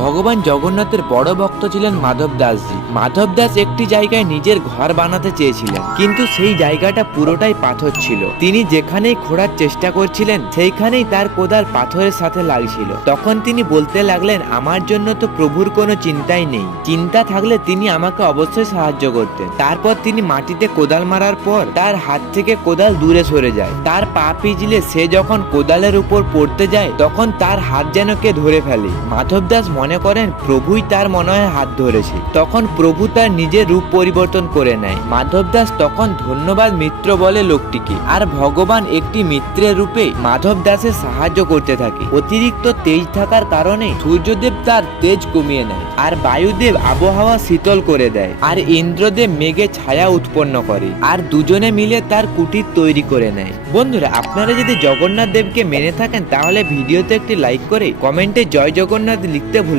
ভগবান জগন্নাথের বড় ভক্ত ছিলেন মাধব দাসজি। মাধব দাস একটি জায়গায় নিজের ঘর বানাতে চেয়েছিলেন, কিন্তু সেই জায়গাটা পুরোটাই পাথর ছিল। তিনি যেখানেই খোঁড়ার চেষ্টা করছিলেন সেইখানেই তার কোদাল পাথরের সাথে লাগছিল। তখন তিনি বলতে লাগলেন, আমার জন্য তো প্রভুর কোনো চিন্তাই নেই, চিন্তা থাকলে তিনি আমাকে অবশ্যই সাহায্য করতেন। তারপর তিনি মাটিতে কোদাল মারার পর তার হাত থেকে কোদাল দূরে সরে যায়। তার পা পিছলে সে যখন কোদালের উপর পড়তে যায় তখন তার হাত যেন কে ধরে ফেলে। মাধব দাস মনে করেন প্রভুই তার মনে হয় হাত ধরেছে। তখন প্রভু তার নিজের রূপ পরিবর্তন করে নেয়। মাধব দাস তখন ধন্যবাদ মিত্র বলে লোকটিকে, আর ভগবান একটি মিত্রের রূপে মাধব দাসের সাহায্য করতে থাকে। অতিরিক্ত তেজ থাকার কারণে সূর্যদেব তার তেজ কমিয়ে নেয়, আর বায়ুদেব আবহাওয়া শীতল করে দেয়, আর ইন্দ্রদেব মেঘে ছায়া উৎপন্ন করে, আর দুজনে মিলে তার কুটির তৈরি করে নেয়। বন্ধুরা, আপনারা যদি জগন্নাথ দেবকে মেনে থাকেন তাহলে ভিডিওতে একটি লাইক করে কমেন্টে জয় জগন্নাথ লিখতে ভুলবেন